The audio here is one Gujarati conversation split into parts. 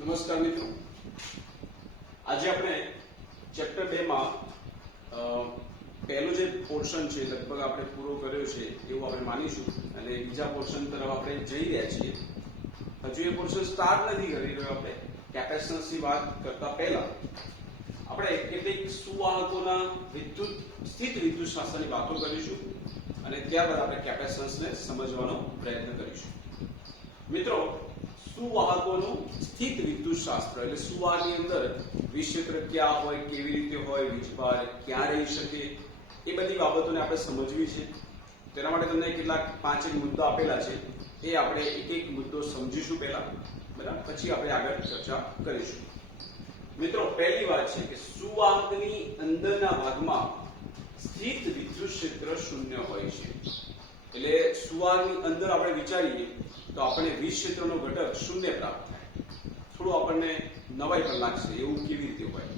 નમસ્કાર મિત્રો, આજે આપણે ચેપ્ટર 2 માં પહેલો જે પોર્શન છે લગભગ આપણે પૂરો કર્યો છે એવું આપણે માનીશું અને બીજા પોર્શન તરફ આપણે જઈ રહ્યા છીએ. હજુ એ પોર્શન સ્ટાર્ટ નથી કરી રહ્યો. આપણે કેપેસિટન્સની વાત કરતા પહેલા આપણે કેટલીક સુવાહકોના સ્થિત વિદ્યુત શાસ્ત્રની વાતો કરીશું અને ત્યારબાદ આપણે કેપેસિટન્સને સમજવાનો પ્રયત્ન કરીશું. મિત્રો, સુવાહકોનું સ્થિત વિદ્યુત શાસ્ત્ર એટલે સુવાહકની અંદર વિક્ષેત્ર ક્યાં હોય, કેવી રીતે હોય, વીજભાર ક્યાં રહી શકે, એ બધી બાબતોને આપણે સમજવી છે. તેના માટે તમને કેટલાક 5 મુદ્દા આપેલા છે. એ આપણે એક એક મુદ્દો સમજીશું પહેલા, બરાબર, પછી આપણે આગળ ચર્ચા કરીશું. મિત્રો, પહેલી વાત છે કે સુવાહકની અંદરના ભાગમાં સ્થિત વિદ્યુત ક્ષેત્ર શૂન્ય હોય છે. એટલે સુવાહકની અંદર આપણે વિચારીએ તો આપણે વીજ ક્ષેત્રનો ઘટક શૂન્ય પ્રાપ્ત થાય. થોડું આપણને નવાઈ પણ લાગશે એવું કેવી રીતે હોય,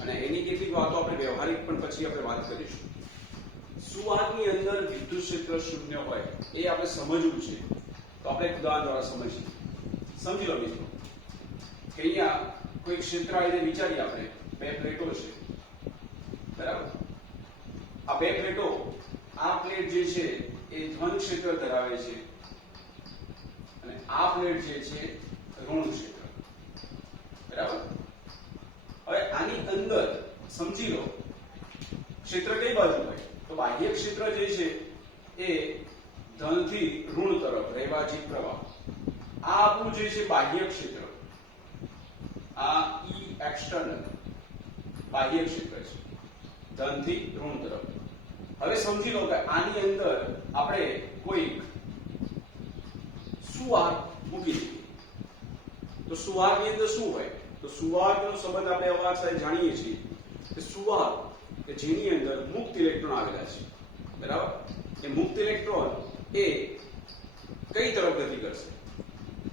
અને એની કેટલીક વાતો આપણે વ્યવહારિક પણ પછી આપણે વાત કરીશું. સુવાહકની અંદર વિદ્યુત ક્ષેત્ર શૂન્ય હોય એ આપણે સમજવું છે. તો આપણે એક ઉદાહરણ દ્વારા સમજી લો મિત્રો કે અહીંયા કોઈ ક્ષેત્ર આવીને વિચારીએ આપણે 2 પ્લેટો છે, બરાબર. આ 2 પ્લેટો, આ પ્લેટ જે છે એ ધન ક્ષેત્ર ધરાવે છે અને આ પ્લેટ જે છે ઋણ ક્ષેત્ર, બરાબર. હવે આની અંદર સમજી લો ક્ષેત્ર કઈ બાજુ હોય તો બાહ્ય ક્ષેત્ર જે છે એ ધનથી ઋણ તરફ રૈવાજિક પ્રવાહ. આ આપણું જે છે બાહ્ય ક્ષેત્ર, આ ઈ એક્સટર્નલ બાહ્ય ક્ષેત્ર છે ધનથી ઋણ તરફ. હવે સમજી લો કે આની અંદર આપણે કોઈ સુવાહક મૂકી દઈએ તો સુવાહકની અંદર શું હોય? તો સુવાહકનો સંબંધ આપણે અવાજ સાથે જાણીએ છીએ કે સુવાહક કે જેની અંદર મુક્ત ઇલેક્ટ્રોન આવેલા છે, બરાબર. એ મુક્ત ઇલેક્ટ્રોન એ કઈ તરફ ગતિ કરશે?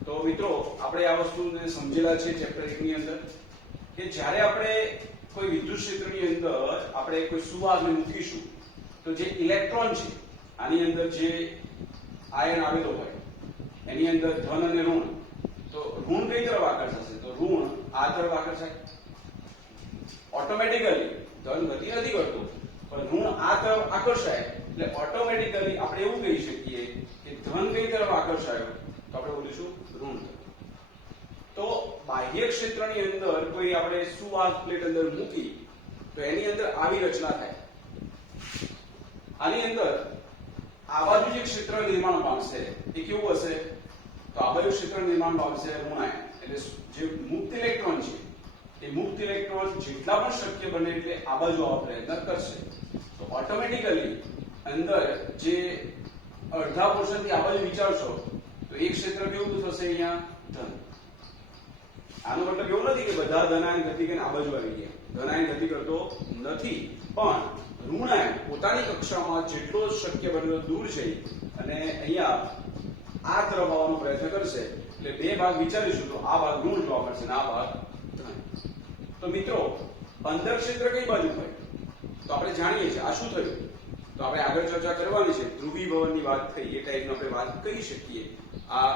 તો મિત્રો, આપણે આ વસ્તુને સમજેલા છે ચેપ્ટર 1 ની અંદર કે જ્યારે આપણે કોઈ વિદ્યુત ક્ષેત્રની અંદર આપણે કોઈ સુવાહકને મૂકીશું તો જે ઇલેક્ટ્રોન છે આની અંદર જે આયન આવેલો હોય એની અંદર ધન અને ઋણ, તો ઋણ કઈ તરફ આકર્ષાશે? તો ઋણ આ તરફ આકર્ષાય. ઓટોમેટિકલી ધન ગતિ નથી કરતો પણ ઋણ આ તરફ આકર્ષાય એટલે ઓટોમેટિકલી આપણે એવું કહી શકીએ કે ધન કઈ તરફ આકર્ષાયો તો આપણે બોલીશું ઋણ તરફ. તો બાહ્ય ક્ષેત્રની અંદર કોઈ આપણે સુવાહક પ્લેટ અંદર મૂકી તો એની અંદર આવી રચના થાય. આની અંદર આ બાજુ જે ક્ષેત્ર નિર્માણ પામશે એ કેવું હશે? તો આ બાજુ ક્ષેત્ર નિર્માણ પામશે ઋણાયન. એટલે જે મુક્ત ઇલેક્ટ્રોન છે એ મુક્ત ઇલેક્ટ્રોન જેટલા પણ શક્ય બને એટલે આ બાજુ આવવા પ્રયત્ન કરશે. તો ઓટોમેટિકલી અંદર જે અડધા પોર્શનથી આ બાજુ વિચારશો તો એક ક્ષેત્ર કેવું થશે? અહીંયા ધન. આનો મતલબ એવું નથી કે બધા ધનાયન ગતિ કરીને આ બાજુ આવી ગયા. ધનાયન ગતિ કરતો નથી, પણ ઋણાયન પોતાની કક્ષામાં જેટલો શક્ય બને દૂર જઈ અને અહીંયા આ તરફ આવવાનો પ્રયત્ન કરશે. એટલે 2 ભાગ વિચારીશું તો આ ભાગ ઋણ જોવા મળશે અને આ ભાગ ધન. તો મિત્રો, અંદર ક્ષેત્ર કઈ બાજુ હોય તો આપણે જાણીએ છીએ. આ શું થયું તો આપણે આગળ ચર્ચા કરવાની છે. ધ્રુવીભવનની વાત થઈ એ ટાઈપનો આપણે વાત કરી શકીએ. આ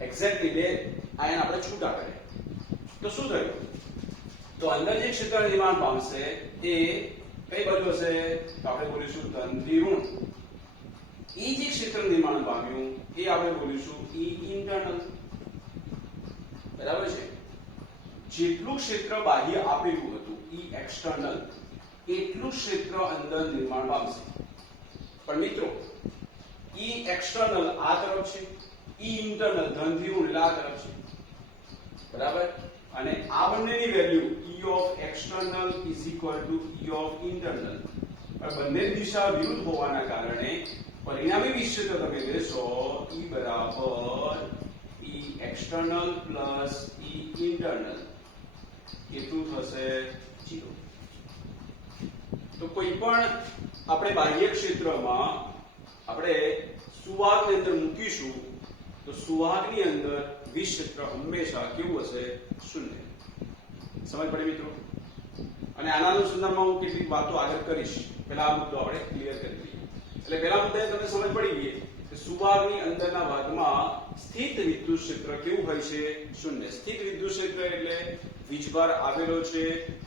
એક્ઝેક્ટલી 2 આયન આપણે છૂટા કરે તો શું થયું? તો અંદર જે ક્ષેત્ર નિર્માણ પામશે એ કઈ બાજુ હશે? તો આપણે બોલીશું ધનથી ઋણ. એ જે ક્ષેત્ર નિર્માણ પામ્યું એ આપણે બોલીશું ઈ ઇન્ટરનલ, બરાબર છે. જેટલું ક્ષેત્ર બાહ્ય આપેલું હતું ઈ એક્સટર્નલ એટલું ક્ષેત્ર અંદર નિર્માણ પામશે. પણ મિત્રો, ઈ એક્સટર્નલ આ તરફ છે, ઈ ઇન્ટરનલ ધનથી ઋણ એટલે આ તરફ છે, બરાબર. અને આ બંનેની value E of external is equal to E of internal. બંને દિશા વિરુદ્ધ હોવાના કારણે પરિણામી વિક્ષેત્ર તમે લેશો E બરાબર E external plus E internal. કેટલું થશે? 0. તો કોઈ પણ આપણે બાહ્ય ક્ષેત્રમાં આપણે સુવાહકની અંદર મૂકીશું તો સુવાહકની અંદર વિક્ષેત્ર હંમેશા કેવું હશે? શૂન્ય. સમજ પડી મિત્રો? અને આના અનુસંધાનમાં હું કેટલીક વાતો આગળ કરીશ. પહેલા આ મુદ્દો આપણે ક્લિયર કરી લઈએ. એટલે પહેલા મુદ્દાએ તમને સમજ પડી ગઈ કે સુવાહકની અંદરના ભાગમાં સ્થિત વિદ્યુત ક્ષેત્ર કેવું હોય છે? શૂન્ય. સ્થિત વિદ્યુત ક્ષેત્ર એટલે વીજભાર આવેલો છે,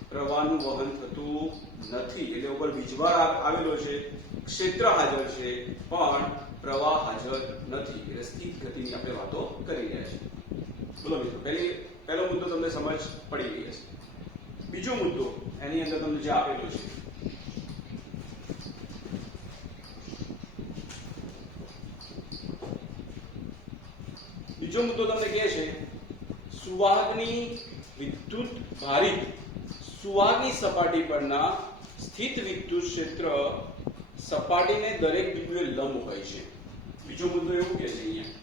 પ્રવાહનું વહન થતું નથી. એટલે ઉપર વીજભાર આવેલો છે, ક્ષેત્ર હાજર છે, પણ પ્રવાહ હાજર નથી. એટલે સ્થિત ગતિની આપણે વાતો કરી રહ્યા છીએ. બોલો મિત્રો, પહેલો મુદ્દો તમને સમજ પડી ગઈ હશે. બીજો મુદ્દો એની અંદર તમને જે આપેલો છે, બીજો મુદ્દો તમને કહે છે સુવાહકની વિદ્યુત ભારિત સુવાહકની સપાટી પરના સ્થિત વિદ્યુત ક્ષેત્ર સપાટીને દરેક બિંદુએ લંબ હોય છે. બીજો મુદ્દો એવું કહે છે અહીંયા,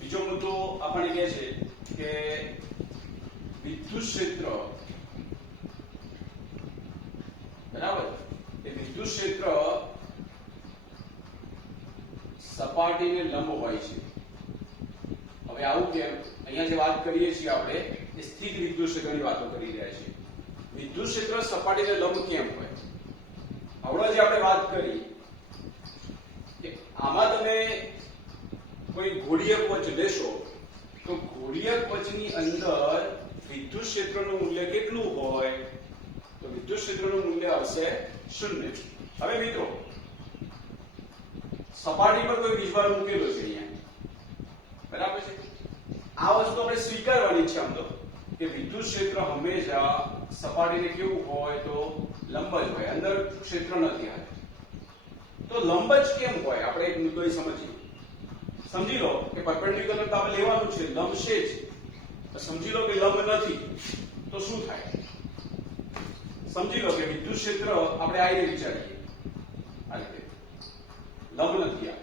બીજો મુદ્દો આપણને કહે છે કે વિદ્યુત ક્ષેત્ર, બરાબર, એ વિદ્યુત ક્ષેત્ર સપાટીને લંબ હોય છે. હવે આવું કેમ? અહીંયા જે વાત કરીએ છીએ આપણે એ સ્થિત વિદ્યુત ક્ષેત્રની વાતો કરી રહ્યા છીએ. વિદ્યુત ક્ષેત્ર સપાટીને લંબ કેમ હોય? હમણાં જે આપણે વાત કરી કે આમાં તમે કોઈ ગોળીય કવચ લેશો તો ગોળીય કવચની અંદર વિદ્યુત ક્ષેત્રનું મૂલ્ય કેટલું હોય? તો વિદ્યુત ક્ષેત્રનું મૂલ્ય હશે 0. હવે મિત્રો, સપાટી પર કોઈ વીજભાર મૂકેલો છે અહીંયા, બરાબર છે. આ વસ્તુ આપણે સ્વીકારવાની છે આમ તો, કે વિદ્યુત ક્ષેત્ર હંમેશા સપાટીને કેવું હોય? તો લંબ જ હોય, અંદર ક્ષેત્ર નથી આવે. તો લંબ જ કેમ હોય? આપણે એક મુદ્દો સમજીએ. સમજી લો કે પરપેન્ડિક્યુલર તો આપણે લેવાનું છે, લંબ છે જ. સમજી લો કે લંબ નથી તો શું થાય? સમજી લો કે વિદ્યુત ક્ષેત્ર આપણે આ રીતે વિચારીએ, આ રીતે લંબ નથી આ,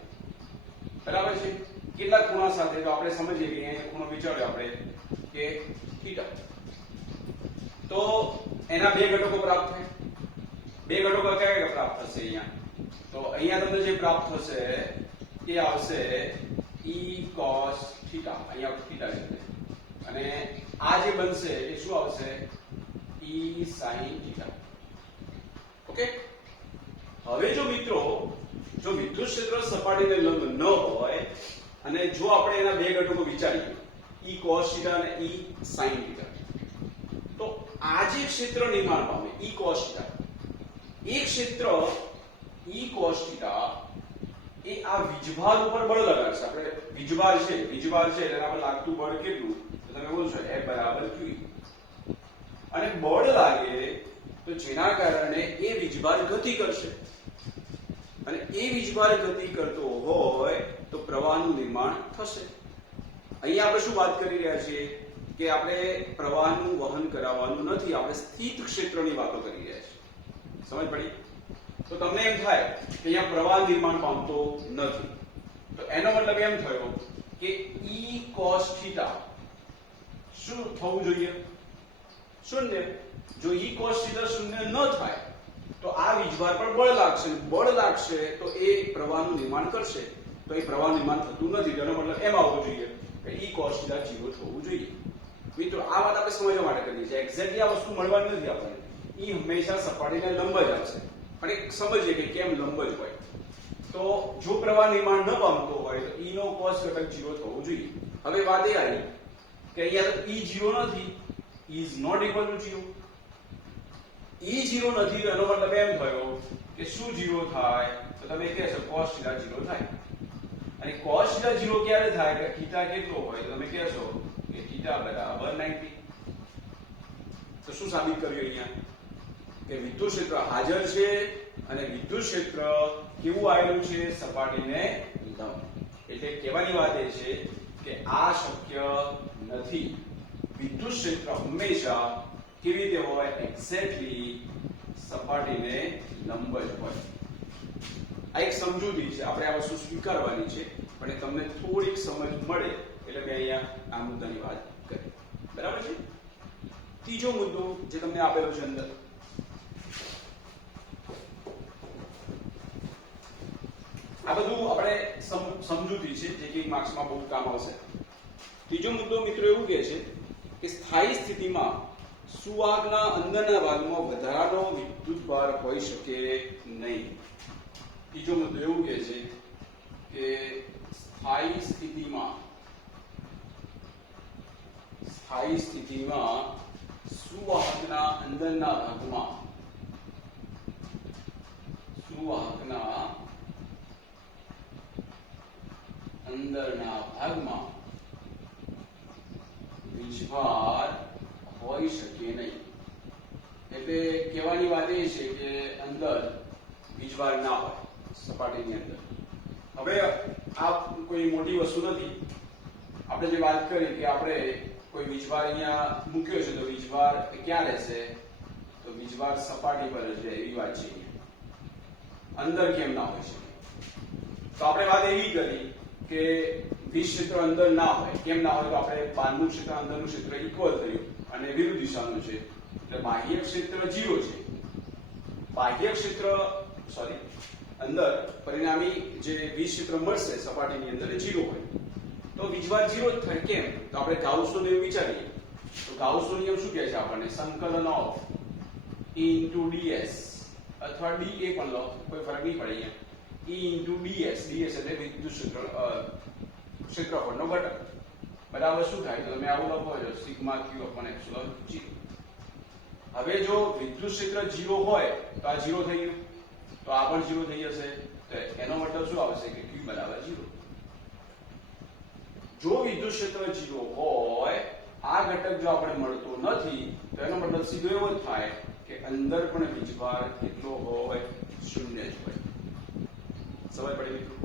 બરાબર છે. કેટલા ખૂણા સાથે? તો આપણે સમજીએ કે અહીંયા ખૂણો વિચાર્યો આપણે કે θ. તો એના બે ઘટકો પ્રાપ્ત થાય. બે ઘટકો કયા પ્રાપ્ત થશે અહીંયા? તો અહીંયા તમને જે પ્રાપ્ત થશે એ આવશે E cos θ. અહીંયા θ છે અને આ જે બનશે એ શું આવશે? E sin θ. ઓકે. હવે જો મિત્રો, જો વિદ્યુત ક્ષેત્ર સપાટીને લંબ ન હોય અને જો આપણે એના બે ઘટકો વિચારીએ, E cos θ અને E sin θ, તો આ જે ક્ષેત્ર નિર્માણ પામે E cos θ, એ ક્ષેત્ર E cos θ એ આ વીજભાર ઉપર બળ લગાડશે. આપણે વીજભાર છે એટલે એના પર લાગતું બળ કેટલું? તો તમે બોલશો F બરાબર Q. અને બળ લાગે તો જેના કારણે એ વીજભાર ગતિ કરશે અને એ વીજભાર ગતિ કરતો હોય તો પ્રવાહનું નિર્માણ થશે. અહીંયા આપણે શું વાત કરી રહ્યા છીએ કે આપણે પ્રવાહનું વહન કરાવવાનું નથી, આપણે સ્થિત ક્ષેત્રની વાતો કરી રહ્યા છીએ. સમજ પડી? તો તમને એમ થાય કે અહીંયા પ્રવાહ નિર્માણ પામતો નથી, તો એનો મતલબ એમ થયો કે E cos θ શું થવું જોઈએ? 0. જો E cos θ 0 ન થાય તો આ વીજભાર પર બળ લાગશે, બળ લાગશે તો એ પ્રવાહનું નિર્માણ કરશે. તો એ પ્રવાહ નિર્માણ થતું નથી, તેનો મતલબ એમ આવવો જોઈએ કે E cos θ 0 થવું જોઈએ. મિત્રો, આ વાત આપણે સમજવા માટે કરીએ છીએ. એક્ઝેક્ટલી આ વસ્તુ મળવાની નથી આપણને. E હંમેશા સપાટીને લંબ જ આવશે, પણ એક સમજીએ કે કેમ લંબ જ હોય. તો જો પ્રવાહ નિર્માણ ન પામતો હોય તો E નો cos ઘટક 0 થવો જોઈએ. હવે વાત એ આવી કે અહીંયા તો E 0 નથી, E is not equal to 0. E 0 નથી તો એનો મતલબ એમ થયો કે શું 0 થાય? તો તમે કહેશો cos θ 0 થાય. અને cos θ 0 ક્યારે થાય? કે θ કેટલો હોય? તો તમે કહેશો કે θ બરાબર 90. તો શું સાબિત કર્યું અહીંયા? કે વિદ્યુત ક્ષેત્ર હાજર છે અને વિદ્યુત ક્ષેત્ર કેવું આવેલું છે? સપાટીને લંબ. એટલે કહેવાની વાત એ છે કે આ શક્ય નથી. વિદ્યુત ક્ષેત્ર હંમેશા કેવી રીતે હોય? એક્ઝેક્ટલી સપાટીને લંબ જ હોય. આ એક સમજૂતી છે, આપણે આ વસ્તુ સ્વીકારવાની છે, પણ એ તમને થોડીક સમજ મળે એટલે મેં અહીંયા આ મુદ્દાની વાત કરી. બરાબર છે. ત્રીજો મુદ્દો જે તમને આપેલો છે અંદર, આ બધું આપણે સમજૂતી છે જે કે માર્ક્સમાં બહુ કામ આવશે. ત્રીજો મુદ્દો મિત્રો એવું કહે છે કે સ્થાયી સ્થિતિમાં સુવાહકના અંદરના ભાગમાં વધારાનો વિદ્યુત ભાર હોઈ શકે નહીં. ત્રીજો મુદ્દો એવું કહે છે કે સ્થાયી સ્થિતિમાં સુવાહકના અંદરના ભાગમાં વીજભાર હોઈ શકે નહીં. એટલે કહેવાની વાત એ છે કે અંદર વીજભાર ના હોય સપાટીની અંદર. હવે આ કોઈ મોટી વસ્તુ નથી. આપણે જે વાત કરી કે આપણે કોઈ વીજભાર અહીંયા મૂક્યો છે તો વીજભાર ક્યાં રહેશે? તો વીજભાર સપાટી પર જ રહે એવી વાત છે. અંદર કેમ ના હોય શકે? તો આપણે વાત એવી કરી કે વીજ ક્ષેત્ર અંદર ના હોય. કેમ ના હોય? તો આપણે બહારનું ક્ષેત્ર અંદરનું ક્ષેત્ર ઇક્વલ થયું અને વિરુદ્ધ દિશાનું છે એટલે બાહ્ય ક્ષેત્ર 0 છે. બાહ્ય ક્ષેત્ર અંદર પરિણામી જે વીજ ક્ષેત્ર મળશે સપાટીની અંદર એ 0 હોય તો વીજભાર 0 જ થાય. કેમ? તો આપણે ગાઉસનો નિયમ વિચારીએ તો ગાઉસનો નિયમ શું કહે છે આપણને? સંકલન ઓફ E into ds અથવા dA પણ લો, કોઈ ફરક નહીં પડે. E into ds એટલે વિદ્યુત ક્ષેત્રફળનો ઘટક બરાબર શું થાય? તો તમે આવું લખો છો સિગ્મા q upon એપ્સિલોન 0. હવે જો વિદ્યુત ક્ષેત્ર 0 હોય તો આ 0 થઈ ગયું, તો આ પણ 0 થઈ જશે. તો એનો મતલબ શું આવશે કે q બરાબર 0. જો વિદ્યુત ક્ષેત્ર 0 હોય, આ ઘટક જો આપણે મળતો નથી તો એનો મતલબ સીધો એવો જ થાય કે અંદર પણ વીજભાર કેટલો હોય? 0 જ હોય. સમજ પડી મિત્રો?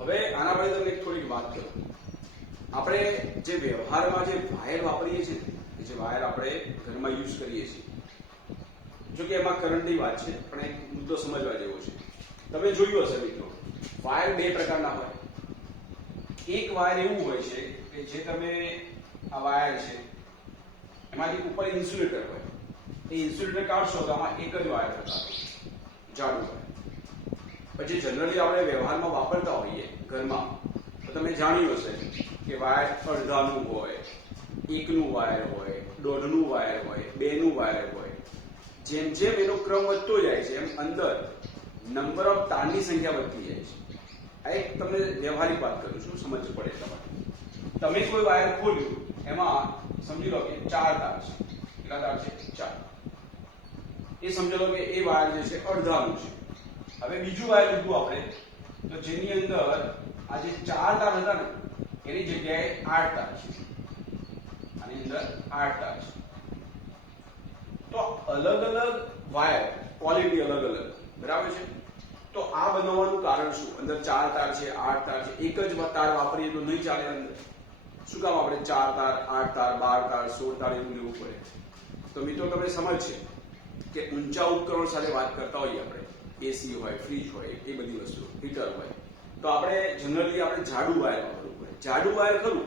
હવે આના પર તમને થોડીક વાત કરું. આપણે જે વ્યવહારમાં જે વાયર વાપરીએ છીએ, જે વાયર આપણે ઘરમાં યુઝ કરીએ છીએ, જો કે એમાં કરંટની વાત છે પણ એક મુદ્દો સમજવા જેવો છે. તમે જોયું હશે મિત્રો, વાયર બે પ્રકારના હોય. એક વાયર એવું હોય છે કે જે તમે આ વાયર છે એમાંથી ઉપર ઇન્સ્યુલેટર હોય. એ ઇન્સ્યુલેટર કાઢશો તો આમાં એક જ વાયર થતા હોય, જાડું હોય. પછી જનરલી આપણે વ્યવહારમાં વાપરતા હોઈએ ઘરમાં તો તમે જાણ્યું હશે કે વાયર અડધાનું હોય, એકનું વાયર હોય, દોઢનું વાયર હોય, બેનું વાયર હોય. જેમ જેમ એનો ક્રમ વધતો જાય છે એમ અંદર નંબર ઓફ તારની સંખ્યા વધતી જાય છે. આ એક તમને વ્યવહારિક વાત કરું છું, સમજ પડે એટલા માટે. તમે કોઈ વાયર ખોલ્યું, એમાં સમજી લો કે 4 તાર છે. કેટલા તાર છે? 4. એ સમજી લો કે એ વાયર જે છે અડધાનું છે. હવે બીજું વાયર લીધું આપણે તો જેની અંદર આ જે 4 તાર હતા ને એની જગ્યાએ 8 તાર છે. આની અંદર 8 તાર છે. તો અલગ અલગ વાયર ક્વોલિટી અલગ અલગ, બરાબર છે? તો આ બનાવવાનું કારણ શું? અંદર 4 તાર છે, 8 તાર છે. એક જ તાર વાપરીએ તો નહીં ચાલે અંદર. શું કામ આપણે 4 તાર, 8 તાર, 12 તાર, 16 તાર એવું લેવું પડે? તો મિત્રો તમે સમજ છે કે ઊંચા ઉપકરણ સાથે વાત કરતા હોઈએ આપણે, એસી હોય, ફ્રીજ હોય, એ બધી વસ્તુ, હીટર હોય, તો આપણે જનરલી આપણે જાડું વાયર વાપરવું પડે. જાડું વાયર ખરું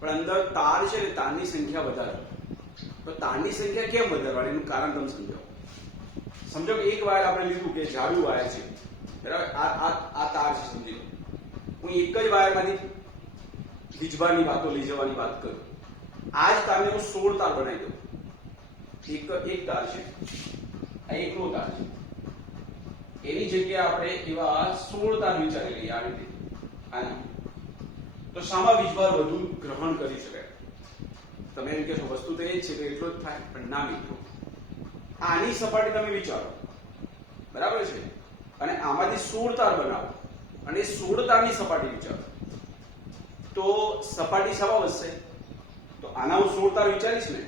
પણ અંદર તાર છે ને તારની સંખ્યા વધારે. તો તારની સંખ્યા કેમ વધારવાની? એનું કારણ તમે સમજાવો. સમજો કે એક વાયર આપણે લીધું કે જાડું વાયર છે, બરાબર? આ તાર છે સમજી લો. હું એક જ વાયરમાંથી વીજભારની વાતો લઈ જવાની વાત કરું. આ જ તારને હું 16 તાર બનાવી દઉં. એક તાર છે, આ એકલો તાર છે. એની જગ્યાએ આપણે એવા 16 તાર વિચારી લઈએ. આ રીતે આના તો શામાં વીજભાર વધુ ગ્રહણ કરી શકાય? તમે એમ કહેશો વસ્તુ તો એ જ છે કે એટલો જ થાય, પણ ના મિત્રો. આની સપાટી તમે વિચારો, બરાબર છે? અને આમાંથી 16 તાર બનાવો અને 16 તારની સપાટી વિચારો તો સપાટી શામાં વધશે? તો આના હું 16 તાર વિચારીશ ને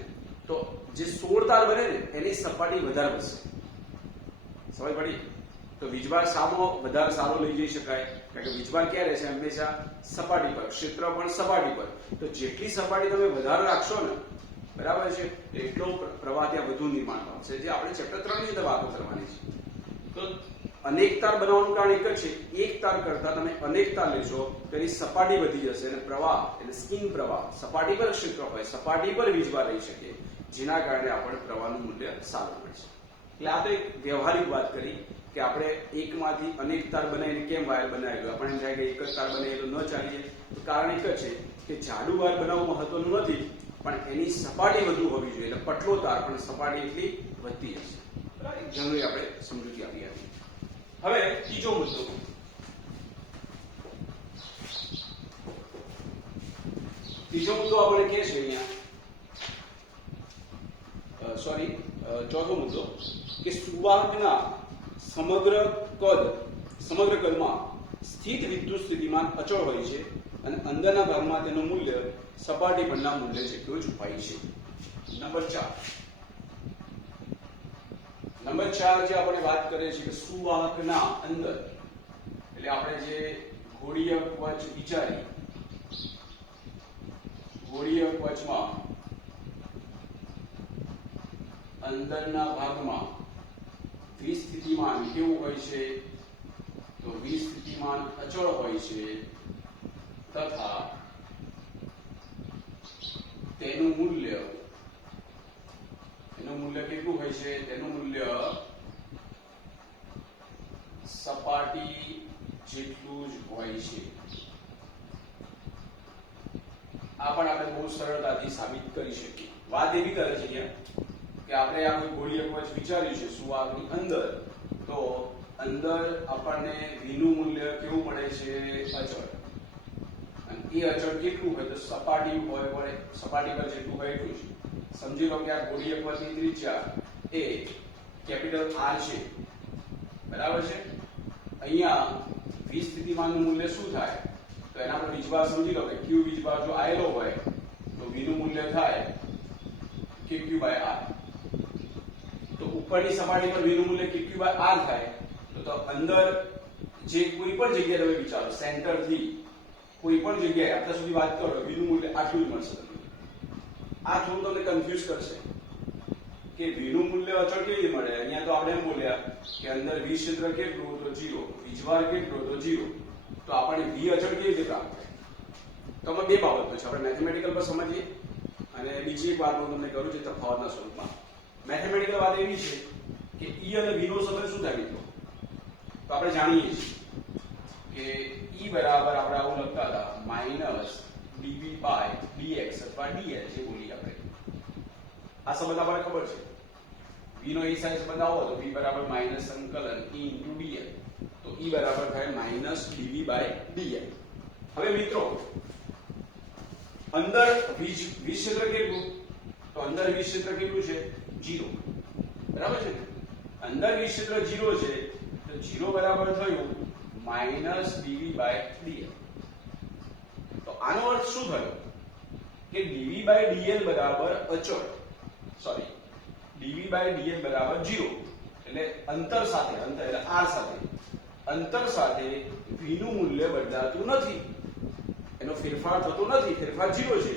તો જે 16 તાર બને ને એની સપાટી વધારે વધશે. સમજ પડી? તો વીજભાર સામો વધારે સારો લઈ જઈ શકાય કારણ કે વીજભાર ક્યાં રહેશે? હંમેશા સપાટી પર. ક્ષેત્ર પણ સપાટી પર. તો જેટલી સપાટી તમે વધારે રાખશો ને, બરાબર છે, એટલો પ્રવાહ ત્યાં વધુ નિર્માણ પામશે. જે આપણે ચેપ્ટર 3 ની અંદર વાતો કરવાની છે. તો અનેક તાર બનાવવાનું કારણ એક જ છે. એક તાર કરતા તમે અનેક તાર લેશો તો એની સપાટી વધી જશે અને પ્રવાહ એટલે સ્કિન પ્રવાહ, સપાટી પર ક્ષેત્ર હોય, સપાટી પર વીજભાર રહી શકે, જેના કારણે આપણે પ્રવાહનું મૂલ્ય સારું મળશે. એટલે આ તો એક વ્યવહારિક વાત કરી કે આપણે એકમાંથી અનેક તાર બનાવીને કેમ વાયર બનાવેલું. આપણને એમ થાય કે એક જ તાર બનાવીએ તો ન ચાલીએ. કારણ એક જ છે કે જાડું વાયર બનાવવું મહત્વનું નથી, પણ એની સપાટી વધુ હોવી જોઈએ. એટલે પટલો તાર પણ સપાટી એટલી વધતી જશે. જનરલી આપણે સમજૂતી આપી. હવે ત્રીજો મુદ્દો, ત્રીજો મુદ્દો આપણે કે છે અહીંયા ચોથો મુદ્દો કે સુવાહકના સમગ્ર કદમાં સ્થિત વિદ્યુત સ્થિતિમાન અચળ હોય છે અને અંદરના ભાગમાં તેનું મૂલ્ય સપાટી પરના મૂલ્ય જેટલું જ હોય છે. નંબર 4 જે આપણે વાત કરીએ છીએ કે સુવાહકના અંદર એટલે આપણે જે ગોળીય કવચ વિચારી ગોળીય કવચમાં અંદરના ભાગમાં વિસ્થિતિમાન કેવું હોય છે તો વિસ્થિતિમાન અચળ હોય છે તથા તેનું મૂલ્ય કેટલું હોય છે? તેનું મૂલ્ય સપાટી જેટલું જ હોય છે. આ પણ આપણે બહુ સરળતાથી સાબિત કરી શકીએ. વાત એવી કરે છે કે આપણે આ કોઈ ગોળીય કવચ વિચાર્યું છે સુવાહકની અંદર, તો અંદર આપણને v નું મૂલ્ય કેવું મળે છે? અચળ. અને એ અચળ કેટલું હોય તો સપાટી પર જેટલું હોય એટલું જ. સમજી લો કે આ ગોળીય કવચની ત્રિજ્યા એ કેપિટલ R છે, બરાબર છે. અહીંયા v સ્થિતિમાનનું મૂલ્ય શું થાય તો એના પર વીજભાર સમજી લો કે q વીજભાર જો આવેલો હોય તો v નું મૂલ્ય થાય kq/r. તો ઉપરની સપાટી પર v નું મૂલ્ય kq/r થાય તો અંદર જે કોઈ પણ જગ્યાએ તમે વિચારો સેન્ટર થી કોઈ પણ જગ્યાએ અત્યાર સુધી વાત કરો v નું મૂલ્ય આટલું જ મળશે. આ થોડું તમને કન્ફ્યુઝ કરશે કે v નું મૂલ્ય અચળ કેવી રીતે મળે. અહીંયા તો આપણે એમ બોલ્યા કે અંદર v ક્ષેત્ર કેટલું તો 0, વીજભાર કેટલો તો 0, તો આપણે v અચળ કેવી રીતે પ્રાપ્ત થાય? તો આમાં બે બાબતો છે, આપણે મેથેમેટિકલ પર સમજીએ અને બીજી એક વાત હું તમને કરું છું તફાવતના સ્વરૂપમાં. મેથેમેટિકલ વાત એવી છે કે E અને V નો સંબંધ શું થાય મિત્રો? તો આપણે જાણીએ છીએ કે E બરાબર આપણે આવું લખતા હતા -dv/dx અથવા dl જે બોલી આપણે. આ સંબંધ આપણને ખબર છે. V નો એ સાઈઝ સંબંધ આવો તો V બરાબર -સંકલન E * dl, તો E બરાબર થાય -dv/dl. હવે મિત્રો અંદર વીજ ક્ષેત્ર કેટલું? તો અંદર વીજ ક્ષેત્ર કેટલું છે? 0, બરાબર છે. અંદર વીજ ક્ષેત્ર 0 છે તો 0 બરાબર થયું -dv/dl. તો આનો અર્થ શું થયો કે dv/dl બરાબર અચળ, dv/dl બરાબર 0, એટલે અંતર સાથે અંતર સાથે v નું મૂલ્ય બદલાતું નથી, એનો ફેરફાર થતો નથી. ફેરફાર 0 છે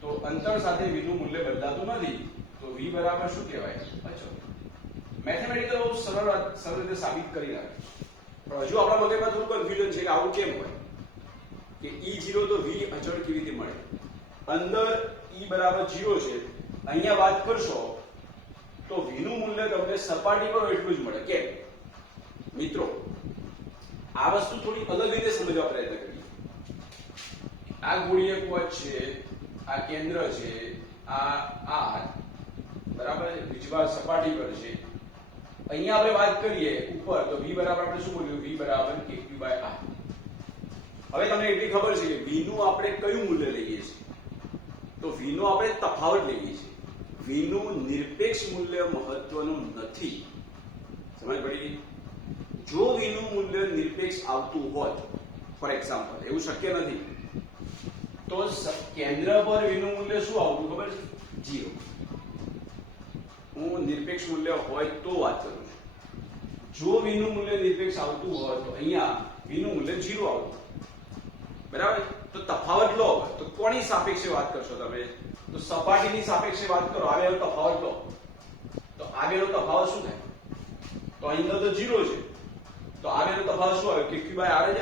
તો અંતર સાથે v નું મૂલ્ય બદલાતું નથી, તો v બરાબર શું કહેવાય? અચળ. મેથેમેટિકલ બહુ સરળ રીતે સાબિત કરી નાખે. પણ હજુ આપણા મગજમાં થોડું કન્ફ્યુઝન છે કે આવું કેમ હોય કે E0 તો v અચળ કેવી રીતે મળે? અંદર E બરાબર 0 છે, અહીંયા વાત કરશો તો v નું મૂલ્ય તમને સપાટી પર એટલું જ મળે. કેમ મિત્રો? આ વસ્તુ થોડી અલગ રીતે સમજવા પ્રયત્ન કરીએ. આ ગોળીય કવચ છે, આ કેન્દ્ર છે, આ R બરાબર વીજભાર સપાટી પર છે. અહીંયા આપણે વાત કરીએ ઉપર તો v બરાબર આપણે શું બોલ્યું? v બરાબર kq/r. હવે તમને એટલી ખબર છે કે v નું આપણે કયું મૂલ્ય લઈએ છીએ? તો v નો આપણે તફાવત લઈએ છીએ. v નું નિરપેક્ષ મૂલ્ય મહત્વનું નથી. સમજ પડી? જો v નું મૂલ્ય નિરપેક્ષ આવતું હોય, ફોર એક્ઝામ્પલ એવું શક્ય નથી, તો કેન્દ્ર પર v નું મૂલ્ય શું આવતું ખબર છે? 0. હું નિરપેક્ષ મૂલ્ય હોય તો વાત કરું છું. જો v નું મૂલ્ય નિરપેક્ષ આવતું હોય તો અહીંયા v નું મૂલ્ય 0 આવતું, બરાબર? તો તફાવત લો તો કોની સાપેક્ષે વાત કરશો તમે? તો સપાટીની સાપેક્ષે વાત કરો. આ બેનો તફાવત લો તો આ બેનો તફાવત શું થાય? તો અહીંયા તો 0 છે, તો આ બેનો તફાવત શું આવે? kq/r જ આવે,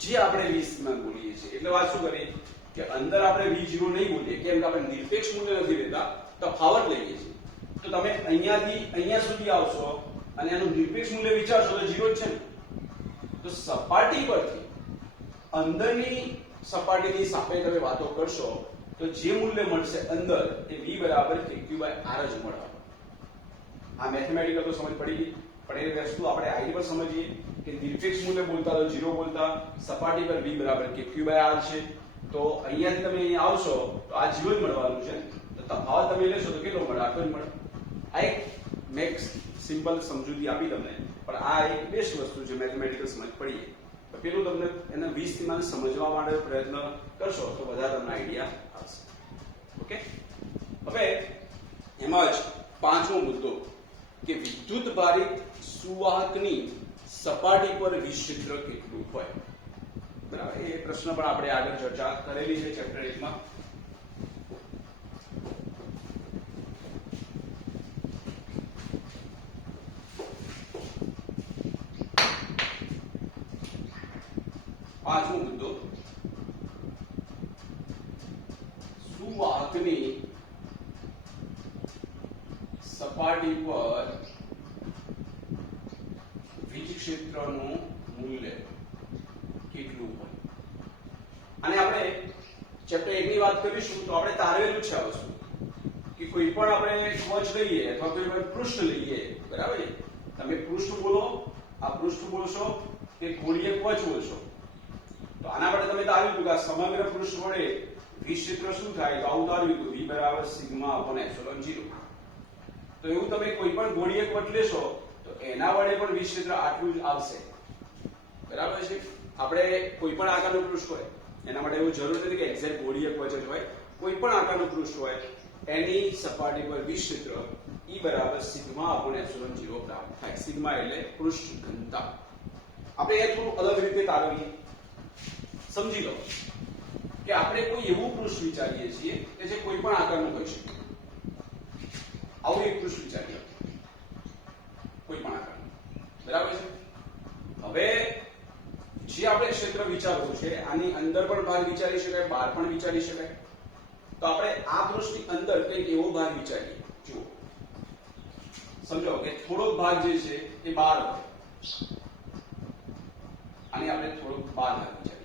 જે આપણે v માં બોલીએ છીએ. એટલે વાત શું કરીએ કે અંદર આપણે v0 નહીં બોલીએ, કેમ કે આપણે નિરપેક્ષ મૂલ્ય નથી લેતા, તફાવત લઈએ છીએ. તો તમે અહીંયાથી અહીંયા સુધી આવશો અને એનું નિરપેક્ષ મૂલ્ય વિચારશો તો 0 જ છે ને. તો સપાટી પરથી અંદરની સપાટીની સાપેક્ષે તમે વાતો કરશો તો જે મૂલ્ય મળશે અંદર એ v બરાબર kq/r જ મળે. આ મેથેમેટિકલ તો સમજ પડી ગઈ. પણ એ વસ્તુ આપણે આઈ પર સમજીએ કે નિરપેક્ષ મૂલ્ય બોલતા તો 0 બોલતા, સપાટી પર v બરાબર kq/r છે તો અહીંયાથી તમે અહીંયા આવશો તો આ જીવન મળવાનું છે, તો તફાવત તમે લેશો તો કેટલો મળે? આટલો જ મળે. આ એક મેક્સ સિમ્પલ સમજૂતી આપી તમને, પણ આ એક બેસ્ટ વસ્તુ છે મેથમેટિકલ સમજ પડીએ. તો પેલું તમને એના 20 થી મને સમજવા માટે પ્રયત્ન કરશો તો વધારે તમને આઈડિયા આવશે. ઓકે, હવે એમાં જ પાંચમો મુદ્દો કે વિદ્યુત ભારિત સુવાહકની સપાટી પર વિક્ષેત્ર કેટલું હોય. બરાબર, એ પ્રશ્ન પણ આપણે આગળ ચર્ચા કરેલી છે ચેપ્ટર 1 માં. પાંચમો મુદ્દો, સુવાહકની સપાટી પર વીજ ક્ષેત્રનું મૂલ્ય કેટલું હોય. અને આપણે ચેપ્ટર 1 ની વાત કરીશું તો આપણે તારવેલું છે આ વસ્તુ કે કોઈ પણ આપણે કવચ લઈએ અથવા કોઈ પણ પૃષ્ઠ લઈએ, બરાબર છે, તમે પૃષ્ઠ બોલો, આ પૃષ્ઠ બોલશો કે ગોળીય કવચ બોલશો, તો આના માટે તમે તારવ્યું હતું કે આ સમગ્ર પૃષ્ઠ વડે વીજ ક્ષેત્ર શું થાય, તો આવું તારવ્યું હતું V બરાબર સિગ્મા અપોન એપ્સિલોન 0. તો એવું તમે કોઈ પણ ગોળીય કવચ લેશો તો એના વડે પણ વીજ ક્ષેત્ર આટલું જ આવશે. બરાબર છે. આપણે કોઈ પણ આકારનું પૃષ્ઠ હોય એના માટે એવું જરૂર નથી કે એક્ઝેક્ટ ગોળીય કવચ જ હોય, કોઈ પણ આકારનું પૃષ્ઠ હોય એની સપાટી પર વીજ ક્ષેત્ર E બરાબર સિગ્મા અપોન એપ્સિલોન 0 પ્રાપ્ત થાય. સિગ્મા એટલે પૃષ્ઠ ઘનતા. આપણે એ થોડું અલગ રીતે તારવીએ. સમજી લો કે આપણે કોઈ એવું પૃષ્ઠ વિચારીએ છીએ કે જે કોઈ પણ આકારનું હોઈ શકે. આવું એક પૃષ્ઠ વિચારીએ, કોઈ પણ આકારનું, બરાબર છે. હવે જે આપણે ક્ષેત્ર વિચારવું છે આની અંદર પણ ભાગ વિચારી શકાય, બહાર પણ વિચારી શકાય. તો આપણે આ પૃષ્ઠની અંદર કંઈક એવો ભાગ વિચારીએ. જુઓ, સમજો કે થોડોક ભાગ જે છે એ બહાર હોય, અને આપણે થોડોક બહાર ભાગ વિચારીએ.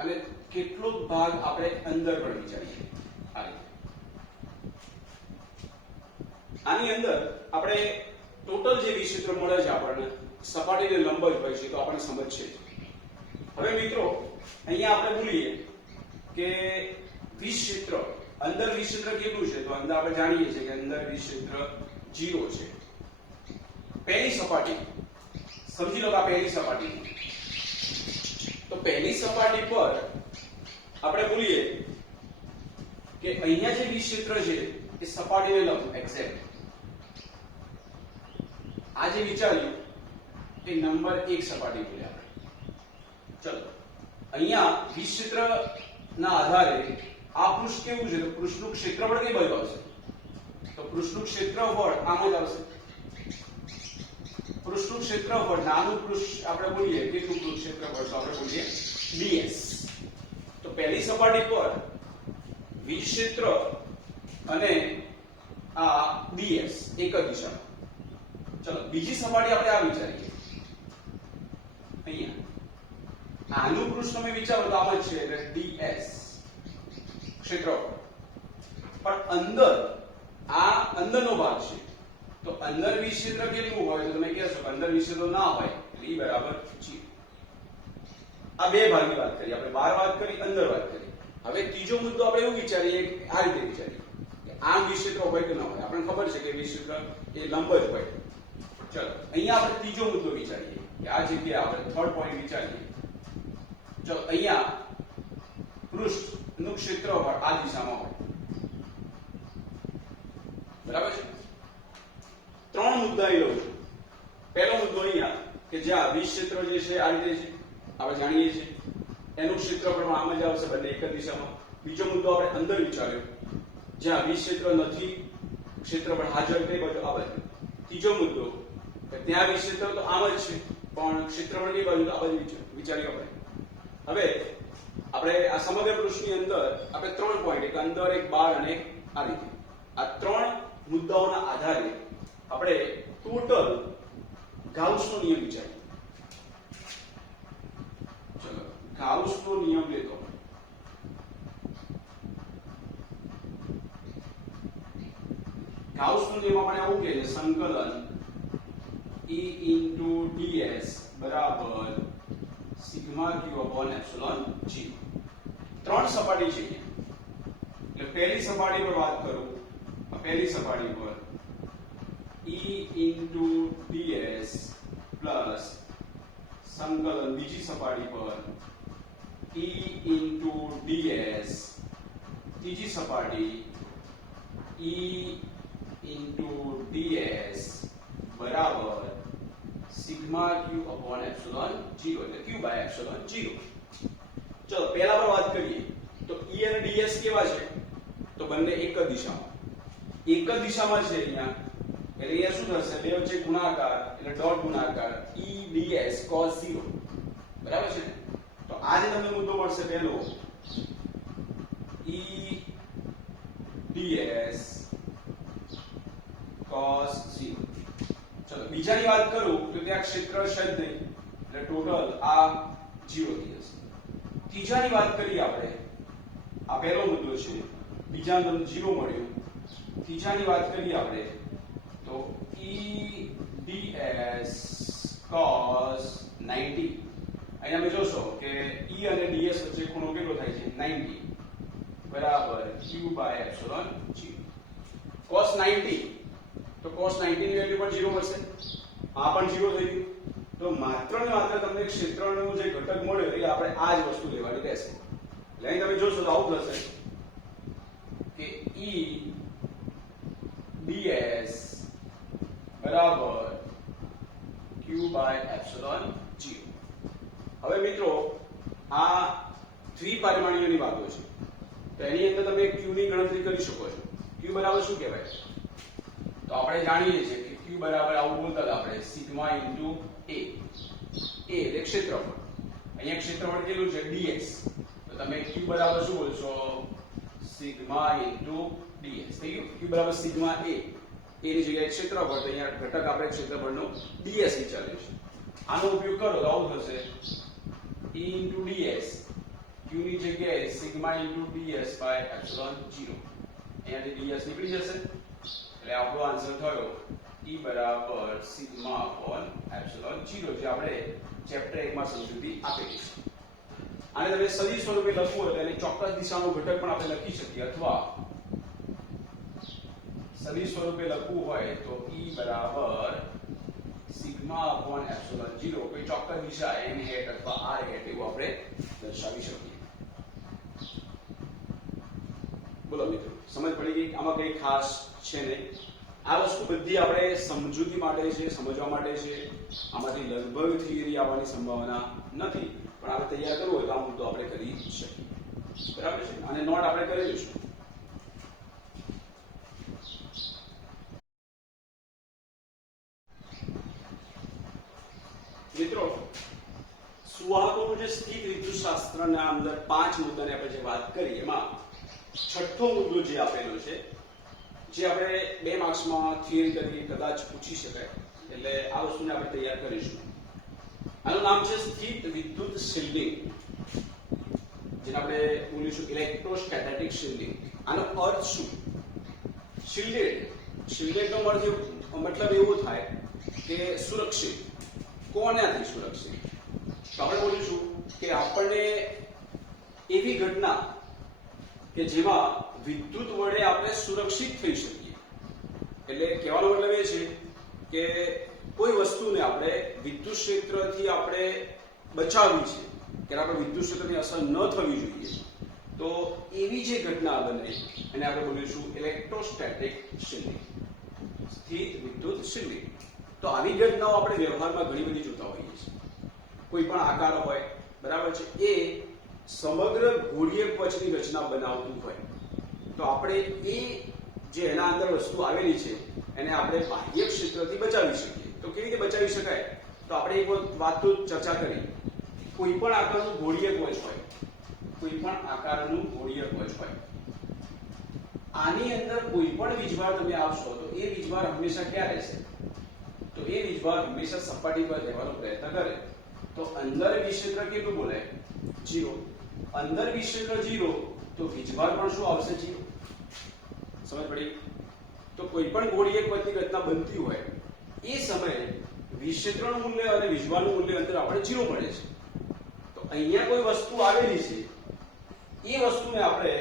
અને કેટલોક ભાગ આપણે અંદર પણ વિચારીએ. આની અંદર આપણે ટોટલ જે વિક્ષેત્ર મળે છે આપણને સપાટીને લંબ જ હોય છે, તો આપણને સમજ છે. હવે મિત્રો અહીંયા આપણે બોલીએ કે વિક્ષેત્ર, અંદર વિક્ષેત્ર કેટલું છે, તો અંદર આપણે જાણીએ છીએ કે અંદર વિક્ષેત્ર 0 છે. પહેલી સપાટી સમજી લો કે આ પહેલી સપાટી, તો પહેલી સપાટી પર આપણે બોલીએ કે અહીંયા જે વિક્ષેત્ર છે એ સપાટીને લંબ એક્ઝેક્ટ. આ જે વિચાર્યું એ નંબર 1 સપાટી બોલ્યા આપણે. ચલો, અહીંયા વિક્ષેત્ર ના આધારે આ પૃષ્ઠ કેવું છે, તો પૃષ્ઠનું ક્ષેત્રફળ કઈ બાજુ આવશે, તો પૃષ્ઠનું ક્ષેત્રફળ આમ જ આવશે. પૃષ્ઠનું ક્ષેત્રફળ, નાનું પૃષ્ઠ આપણે બોલીએ કેટલું પૃષ્ઠ ક્ષેત્રફળ, તો આપણે બોલીએ ds. તો પહેલી સપાટી પર વીજ ક્ષેત્ર અને આ ds એક જ દિશામાં. ચલો, બીજી સપાટી આપણે આ વિચારીએ. અહીંયા આનું પૃષ્ઠ તમે વિચારો તો આમ જ છે, એટલે ds ક્ષેત્રફળ. પણ અંદર આ અંદરનો ભાગ છે, તો અંદર વીજ ક્ષેત્ર કેટલું હોય, તો તમે કહેશો કે અંદર વીજ ક્ષેત્ર ના હોય, એટલે E બરાબર 0. આ બે ભાગની વાત કરી આપણે, બહાર વાત કરી, અંદર વાત કરી. હવે ત્રીજો મુદ્દો આપણે એવું વિચારીએ, આ રીતે વિચારીએ કે આમ વિજ ક્ષેત્ર હોય કે ન હોય. આપણને ખબર છે કે વિજ ક્ષેત્ર એ લંબ જ હોય. ચલો, અહીંયા આપણે ત્રીજો મુદ્દો વિચારીએ કે આ જગ્યાએ આપણે થર્ડ પોઈન્ટ વિચારીએ. ચલો, અહીંયા પૃષ્ઠનું ક્ષેત્રફળ આ દિશામાં હોય, બરાબર છે. ત્રણ મુદ્દા એ લઉં છું. પહેલો મુદ્દો અહીંયા કે જ્યાં વીજ ક્ષેત્ર જે છે આ રીતે છે, આપણે જાણીએ છીએ એનું ક્ષેત્રફળ આમ જ આવશે, બંને એક જ દિશામાં. બીજો મુદ્દો આપણે અંદર વિચાર્યો, જ્યાં વીજ ક્ષેત્ર નથી, ક્ષેત્રફળ હાજર કઈ બાજુ, આ બાજુ. ત્રીજો મુદ્દો કે ત્યાં વીજ ક્ષેત્ર તો આમ જ છે, પણ ક્ષેત્રફળ કઈ બાજુ, આ બાજુ વિચાર્યો આપણે. હવે આપણે આ સમગ્ર પૃષ્ઠની અંદર આપણે ત્રણ પોઈન્ટ, એક અંદર, એક બહાર અને એક આ રીતે, આ ત્રણ મુદ્દાઓના આધારે આપણે ટોટલ ગાઉસનો નિયમ વિચારીએ. ચલો, ગાઉસનો નિયમ લેતો ગાઉસનો નિયમ આપણે આવું કહે છે, સંકલન E into ds બરાબર સિગ્મા ક્યુ અપોન એપ્સિલોન g. ત્રણ સપાટી છે એટલે પહેલી સપાટી પર વાત કરું, પહેલી સપાટી પર E into ds પ્લસ સંકલન બીજી સપાટી પર E into ds, ત્રીજી સપાટી E into ds બરાબર સિગ્મા ક્યુ અપોન એપ્સિલોન 0 એટલે q બાય એપ્સિલોન 0. ચલો પહેલા પર વાત કરીએ તો E અને ds કેવા છે તો બંને એક જ દિશામાં છે અહીંયા, એટલે અહીંયા શું થશે બે વચ્ચે ગુણાકાર એટલે ડોટ ગુણાકાર E ds cos 0 બરાબર છે. તો આજે તમને મુદ્દો મળશે પહેલો E ds cos 0. ચલો બીજાની વાત કરું તો ત્યાં ક્ષેત્ર છે જ નહીં એટલે ટોટલ આ 0 થઈ જશે. ત્રીજાની વાત કરીએ આપણે, આ પહેલો મુદ્દો છે, બીજાનો તમને 0 મળ્યો. ત્રીજાની વાત કરીએ આપણે તો E ds cos 90. અહીંયા તમે જોશો કે E અને ds વચ્ચે ખૂણો કેટલો થાય છે 90 બરાબર q બાય એપ્સિલોન 0. cos 90 તો cos 90 ની વેલ્યુ પણ 0 મળશે, આ પણ 0 થઈ ગયું. તો માત્ર ને માત્ર તમને ક્ષેત્રનો જે ઘટક મળ્યો એટલે આપણે આ જ વસ્તુ લેવાની રહેશે. એટલે અહીં તમે જોશો તો આવું થશે કે E ds બરાબર q બાય એપ્સિલોન 0. હવે મિત્રો આ દ્વિપરિમાણીયની વાતો છે તો એની અંદર તમે q ની ગણતરી કરી શકો છો. q બરાબર શું કહેવાય તો આપણે જાણીએ છીએ કે q બરાબર આવું બોલતા હતા આપણે સિગ્મા ઇન્ટુ a એટલે ક્ષેત્રફળ. અહીંયા ક્ષેત્રફળ કેટલું છે ds, તો તમે q બરાબર શું બોલશો સિગ્મા ઇન્ટુ ds થઈ ગયું. q બરાબર સિગ્મા a ની જગ્યાએ ક્ષેત્રફળ, તો અહીંયા ઘટક આપણે ક્ષેત્રફળનો ds વિચાર્યું છે. આનો ઉપયોગ કરો તો આવું થશે E into ds q ની જગ્યાએ sigma into ds by epsilon 0. અહીંયાથી ds નીકળી જશે એટલે આપણો આન્સર થયો E બરાબર સિગ્મા અપોન એપ્સિલોન 0, જે આપણે ચેપ્ટર 1 માં સમજૂતી આપેલી છે. આને તમે સદિશ સ્વરૂપે લખવું હોય તો એને ચોક્કસ દિશાનો ઘટક પણ આપણે લખી શકીએ, અથવા સદિશ સ્વરૂપે લખવું હોય તો E બરાબર સિગ્મા અપોન એપ્સિલોન 0 કોઈ ચોક્કસ દિશા n હેટ અથવા r હેટ એવું આપણે દર્શાવી શકીએ. બોલો મિત્રો, સમજ પડી ગઈ? આમાં કઈ ખાસ છે નહીં. આ વસ્તુ બધી આપણે સમજૂતી માટે છે, સમજવા માટે છે. આમાંથી લગભગ થિયરી આવવાની સંભાવના નથી, પણ આપણે તૈયાર કરવું હોય તો આ મુદ્દો આપણે કરી શકીએ. બરાબર છે, અને નોટ આપણે કરી દઈશું. મિત્રો, સુવાહકોનું જે સ્થિત વિદ્યુતશાસ્ત્રના અંદર 5 મુદ્દાની આપણે જે વાત કરી એમાં છઠ્ઠો મુદ્દો જે આપેલો છે, જે આપણે 2 માર્ક્સમાં થિયરી તરીકે કદાચ પૂછી શકાય, એટલે આ વસ્તુને આપણે તૈયાર કરીશું. આનું નામ છે સ્થિત વિદ્યુત શિલ્ડિંગ, જેને આપણે બોલીશું ઇલેક્ટ્રોસ્ટેટિક શિલ્ડિંગ. આનો અર્થ શું? શિલ્ડેડનો મતલબ એવો થાય કે સુરક્ષિત. કોનાથી સુરક્ષિત? તો આપણે બોલીશું કે આપણને એવી ઘટના કે જેમાં વિદ્યુત વડે આપણે સુરક્ષિત થઈ શકીએ. એટલે કહેવાનો મતલબ એ છે કે કોઈ વસ્તુને આપણે વિદ્યુત ક્ષેત્રથી આપણે બચાવવી છે, કે આપણે વિદ્યુત ક્ષેત્રની અસર ન થવી જોઈએ, તો એવી જે ઘટના બને એને આપણે બોલીશું ઇલેક્ટ્રોસ્ટેટિક શિલ્ડિંગ, સ્થિત વિદ્યુત શિલ્ડિંગ. તો આવી ઘટનાઓ આપણે વ્યવહારમાં ઘણી બધી જોતા હોઈએ છીએ. કોઈ પણ આકાર હોય, બરાબર છે, એ સમગ્ર ગોળીય કવચની રચના બનાવતું હોય, તો આપણે એ જે એના અંદર વસ્તુ આવેલી છે એને આપણે બાહ્ય ક્ષેત્રથી બચાવી શકીએ. તો કેવી રીતે બચાવી શકાય? તો આપણે એક વાત તો ચર્ચા કરી, કોઈ પણ આકારનું ગોળીય કવચ હોય, કોઈ પણ આકારનું ગોળીય કવચ હોય, આની અંદર કોઈ પણ વીજભાર તમે આવશો તો એ વીજભાર હંમેશા ક્યાં રહેશે? તો એ વીજભાર હંમેશા સપાટી પર રહેવાનો પ્રયત્ન કરે. તો અંદર વિક્ષેત્ર કેટલું બોલાય? 0. અંદર વિક્ષેત્ર 0 તો વીજભાર પણ શું આવશે? 0. સમજ પડી? તો કોઈ પણ ગોળીય કવચની રચના બનતી હોય એ સમયે વિક્ષેત્રનું મૂલ્ય અને વીજભારનું મૂલ્ય અંદર આપણે 0 મળે છે. તો અહીંયા કોઈ વસ્તુ આવેલી છે, એ વસ્તુને આપણે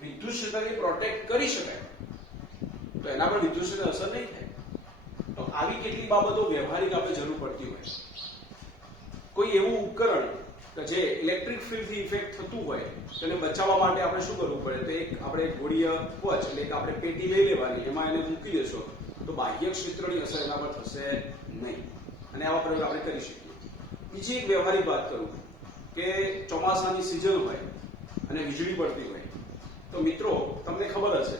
વિદ્યુત ક્ષેત્રથી પ્રોટેક્ટ કરી શકાય, તો એના પર વિદ્યુત ક્ષેત્ર અસર નહીં થાય. તો આવી કેટલી બાબતો વ્યવહારિક આપણે જરૂર પડતી હોય. કોઈ એવું ઉપકરણ કે જે ઇલેક્ટ્રિક ફિલ્ડથી ઇફેક્ટ થતું હોય તેને બચાવવા માટે આપણે શું કરવું પડે? તો એક આપણે ગોળીય કોચ એટલે કે આપણે પેટી લઈ લેવાની, એમાં એને મૂકી દેશો તો બાહ્ય ક્ષેત્રની અસર એના પર થશે નહીં, અને આવા પ્રયોગ આપણે કરી શકીએ. બીજી એક વ્યવહારિક વાત કરું કે ચોમાસાની સિઝન હોય અને વીજળી પડતી હોય, તો મિત્રો તમને ખબર હશે,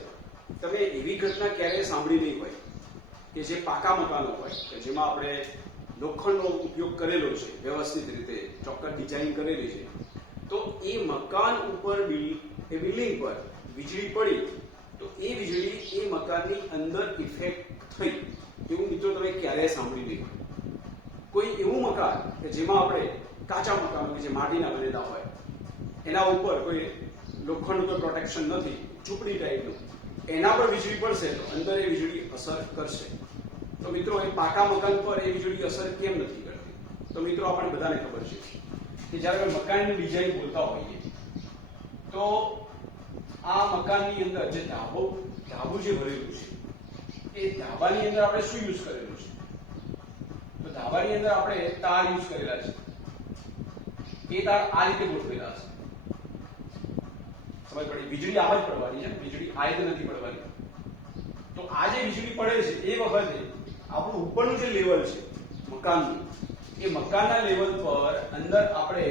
તમે એવી ઘટના ક્યારેય સાંભળી નહીં હોય કે જે પાકા મકાનો હોય કે જેમાં આપણે લોખંડનો ઉપયોગ કરેલો છે, વ્યવસ્થિત રીતે ચોક્કસ ડિઝાઇન કરેલી છે, તો એ મકાન ઉપર એ બિલ્ડિંગ પર વીજળી પડી તો એ વીજળી એ મકાનની અંદર ઇફેક્ટ થઈ, એવું મિત્રો તમે ક્યારેય સાંભળી નહીં હોય. કોઈ એવું મકાન કે જેમાં આપણે કાચા મકાનો કે જે માટીના બનેલા હોય, એના ઉપર કોઈ લોખંડનું પ્રોટેક્શન નથી, ઝૂંપડી ટાઈપનું, એના પર વીજળી પડશે તો અંદર એ વીજળી અસર કરશે. તો મિત્રો એ પાકા મકાન પર એ વીજળી અસર કેમ નથી કરતી? તો મિત્રો આપણને બધાને ખબર છે કે જ્યારે મકાનની ડિઝાઇન બોલતા હોઈએ તો આ મકાનની અંદર જે ધાબુ જે ભરેલું છે એ ધાબાની અંદર આપણે શું યુઝ કરેલું છે? તો ધાબાની અંદર આપણે તાર યુઝ કરેલા છે. એ તાર આ રીતે ગોઠવેલા છે, સમજ પડી? વીજળી આમ જ પડવાની છે, વીજળી આ રીતે નથી પડવાની. તો આ જે વીજળી પડે છે એ વખતે આપણું ઉપરનું જે લેવલ છે મકાનનું, એ મકાનના લેવલ પર અંદર આપણે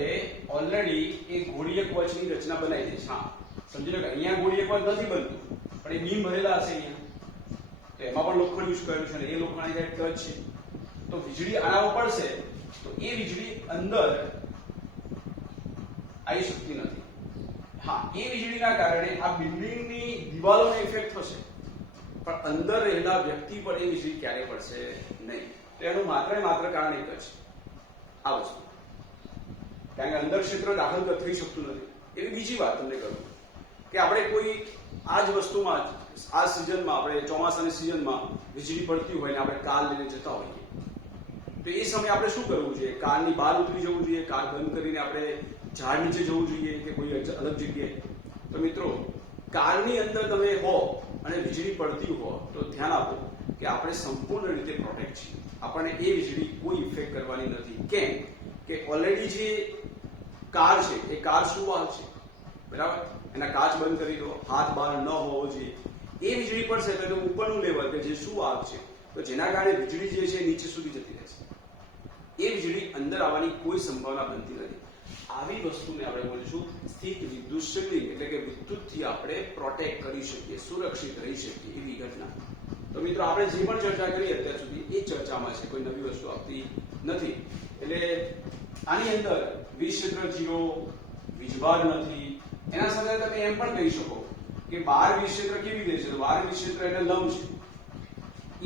ઓલરેડી એ ગોળીય કવચની રચના બનાવી દે છે. હા, સમજી લો કે અહીંયા ગોળીય કવચ નથી બનતું, પણ એ બીમ ભરેલા હશે અહીંયા, તો એમાં પણ લોખંડ યુઝ કરેલું છે અને એ લોખંડની જે ટચ છે, તો વીજળી આના ઉપર પડશે તો એ વીજળી અંદર આવી શકતી નથી. હા, એ વીજળીના કારણે આ બિલ્ડિંગની દિવાલોને ઇફેક્ટ થશે, પણ અંદર રહેલા વ્યક્તિ પર એ વીજળી ક્યારેય પડશે નહીં. તો એનું માત્ર ને માત્ર કારણ એક જ આ વસ્તુ, કારણ કે અંદર ક્ષેત્ર દાખલ થઈ શકતું નથી. એવી બીજી વાત તમને કરું કે આપણે કોઈ આ જ વસ્તુમાં આ સિઝનમાં આપણે ચોમાસાની સિઝનમાં વીજળી પડતી હોય ને આપણે કાર લઈને જતા હોઈએ, તો એ સમયે આપણે શું કરવું જોઈએ? કારની બહાર ઉતરી જવું જોઈએ, કાર બંધ કરીને આપણે ઝાડ નીચે જવું જોઈએ કે કોઈ અલગ જગ્યાએ? તો મિત્રો કારની અંદર તમે હો અને વીજળી પડતી હો તો ધ્યાન આપો કે આપણે સંપૂર્ણ રીતે પ્રોટેક્ટ છીએ, આપણને એ વીજળી કોઈ ઇફેક્ટ કરવાની નથી. કેમ કે ઓલરેડી જે કાર છે એ કાર સુવાહક છે, બરાબર? એના કાચ બંધ કરી દો, હાથ બહાર ન હોવો જોઈએ. એ વીજળી પડશે તો ઉપરનું લેવલ કે જે સુવાહક છે, તો જેના કારણે વીજળી જે છે નીચે સુધી જતી રહેશે, એ વીજળી અંદર આવવાની કોઈ સંભાવના બનતી નથી. આવી વસ્તુને આપણે બોલીશું સ્થિત વિદ્યુત શિલ્ડિંગ, એટલે કે વિદ્યુતથી આપણે પ્રોટેક્ટ કરી શકીએ, સુરક્ષિત રહી શકીએ એવી ઘટના. તો મિત્રો આપણે જે પણ ચર્ચા કરી અત્યાર સુધી એ ચર્ચામાં છે, કોઈ નવી વસ્તુ આપતી નથી. એટલે આની અંદર વિક્ષેત્ર 0, વીજભાર નથી. એના સાથે તમે એમ પણ કહી શકો કે બહાર વિક્ષેત્ર કેવી રીતે છે? તો બહાર વિક્ષેત્ર એટલે લંબ છે.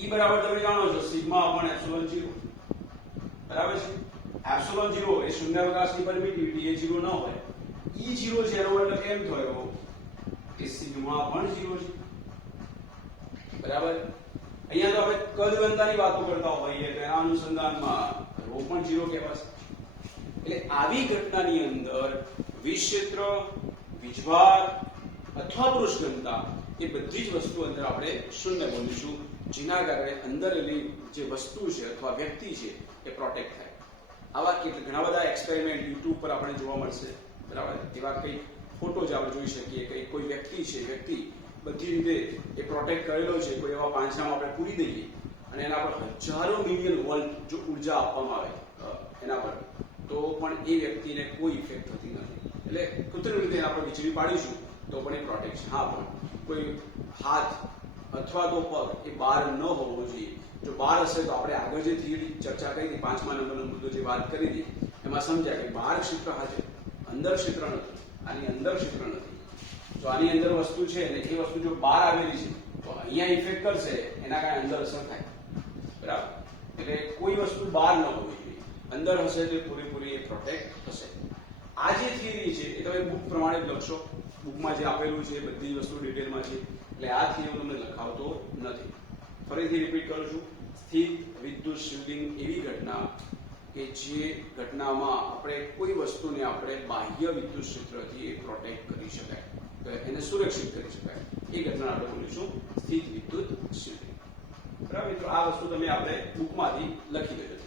E બરાબર તમે જાણો છો સિગ્મા અપોન એપ્સિલોન 0, બરાબર છે? એપ્સિલોન 0 એ શૂન્યાવકાશની પરમિટિવિટી, એ 0 ન હોય. E0 0 એટલે એમ થયો કે સિગ્મા પણ 0 છે, બરાબર? અહીંયા તો આપણે કદ ઘનતાની વાતો કરતા હોઈએ તો એના અનુસંધાનમાં ρ પણ 0 કહેવાશે. એટલે આવી ઘટનાની અંદર વિક્ષેત્ર, વીજભાર અથવા પૃષ્ઠ ઘનતા એ બધી જ વસ્તુ અંદર આપણે શૂન્ય બોલીશું, જેના કારણે અંદર રહેલી જે વસ્તુ છે અથવા વ્યક્તિ છે એ પ્રોટેક્ટ થાય. આવા ઘણા બધા એક્સપેરિમેન્ટ યુટ્યુબ પર આપણે જોવા મળશે, બરાબર? એવા કઈ ફોટો જ આપણે જોઈ શકીએ કે કોઈ વ્યક્તિ છે, વ્યક્તિ બધી રીતે એ પ્રોટેક્ટ કરેલો છે, કોઈ એવા પાંજરામાં આપણે પૂરી દઈએ અને એના પર હજારો મિલિયન વોલ્ટ જો ઉર્જા આપવામાં આવે એના પર, તો પણ એ વ્યક્તિને કોઈ ઇફેક્ટ થતી નથી. એટલે કૃત્રિમ રીતે એના પર વીજળી પાડીશું તો પણ એ પ્રોટેક્શન. હા, પણ કોઈ હાથ અથવા તો પગ એ બહાર ન હોવો જોઈએ. જો બહાર હશે તો આપણે આગળ જે થિયરી ચર્ચા કરી હતી, 5મા નંબરનો મુદ્દો જે વાત કરી હતી, એમાં સમજ્યા કે બહાર ક્ષેત્ર હાજર, અંદર ક્ષેત્ર નથી. આની અંદર ક્ષેત્ર નથી. જો આની અંદર વસ્તુ છે ને એ વસ્તુ જો બહાર આવેલી છે તો અહીંયા ઇફેક્ટ કરશે, એના કારણે અંદર અસર થાય, બરાબર? એટલે કોઈ વસ્તુ બહાર ન હોવી જોઈએ, અંદર હશે તો પૂરેપૂરી એ પ્રોટેક્ટ થશે. આ જે થિયરી છે એ તમે બુક પ્રમાણે જ લખશો, બુકમાં જે આપેલું છે બધી વસ્તુ ડિટેલમાં છે, એટલે આ થિયરી તમને લખાવતો નથી. ફરીથી રિપીટ કરું છું, સ્થિત વિદ્યુત શિલ્ડિંગ એવી ઘટના કે જે ઘટનામાં આપણે કોઈ વસ્તુને આપણે બાહ્ય વિદ્યુત ક્ષેત્રથી પ્રોટેક્ટ કરી શકાય, તો એને સુરક્ષિત કરી શકાય, એ ઘટના આપણે બોલીશું સ્થિત વિદ્યુત શિલ્ડિંગ. બરાબર મિત્રો, આ વસ્તુ તમે આપણે બુકમાંથી લખી દેજો.